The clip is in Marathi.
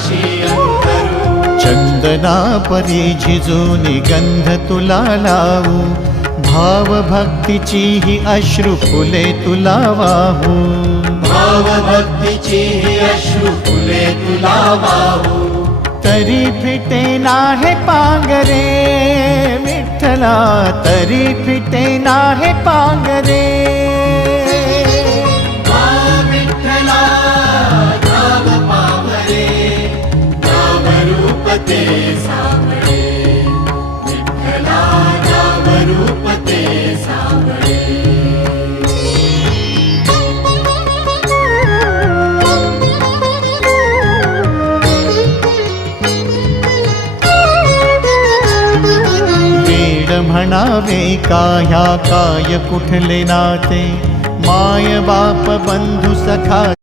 पाशी अंतरू। चंदना परी झिजूनी गंध तुला लावू, भाव भक्तीची ही अश्रु फुले तुला वाहू। भाव भक्तीची ही अश्रु फुले तुला वाहू। तरी फिटे नाहे पांगरे विठ्ठला, तरी फिटे नाहे पांगरे। विठ्ठला नाम पावरे, नाम रूप ते सावळे। विठ्ठला नाम रूप ते सावळे। म्हणावे का ह्या काय कुठले नाते, माय बाप बंधू सखा